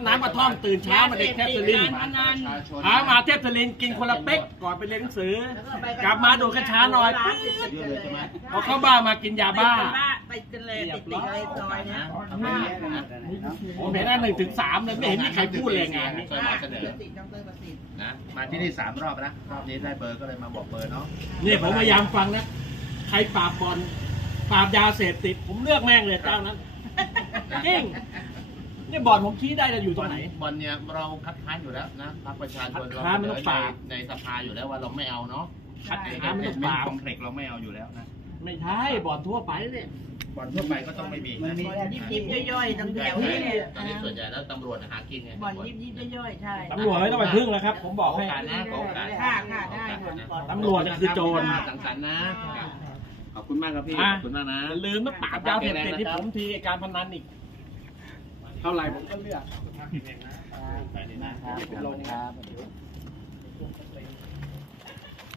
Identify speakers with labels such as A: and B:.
A: น้ำกระท่อมตื่นเช้ามาเด็กเทพสลินเช้ามาเทพสลินกินคนละเป๊กก่อนไปเรียนหนังสือกลับมาดูกัญชาหน่อยพอเข้าบ้านมากินยาบ้า
B: ไปกันเลยติดอะไรซอยเนี้ย
A: ผมเห็นอัน1 ถึง 3เลยไม่เห็นมีใครพูดเลยงานนี้
C: นะมาที่นี่3 รอบนะรอบนี้ได้เบอร์ก็เลยมาบอกเบอร์เนาะ
A: เนี่ยผมพยายามฟังนะใครปราบบอลปราบยาเสพติดผมเลือกแม่งเลยเจ้านั้นจริงนี่บอลผมชี้ได้จะอยู่ตรงไหน
C: บอลเนี่ยเราคัดค้านอยู่แล้วนะพรรคประชาชนเราเสนอในสภาอยู่แล้วว่าเราไม่เอาเนาะ
A: คัดค้านไม่ต้องปราบ
C: คอมเพล็กซ์เราไม่เอาอยู่แล้วนะ
A: ไม่ใช่บอลทั่วไปเนี่ย
C: บอลทั่วไปก็ต้องไม่มี
B: บอลยิบย่อยๆตั้งแถวนี้
C: ตอนนี้ส่วนใหญ่แล้วตำรวจหากินไง
B: บอลยิบย่อยๆใช่
A: ตำรวจไม่ต้องไปพึ่งแล้วครับผมบอกให้
C: นะโอกาส
B: ค่ะได้
A: ตำรวจคือโจร
C: สังสรรค์นะขอบคุณมากครับพี่ขอบคุณมากนะ
A: ลืมไม่ปราบยาเสพติดที่ผมทีการพนันอีกเท่าไหร่ผมก็เลือก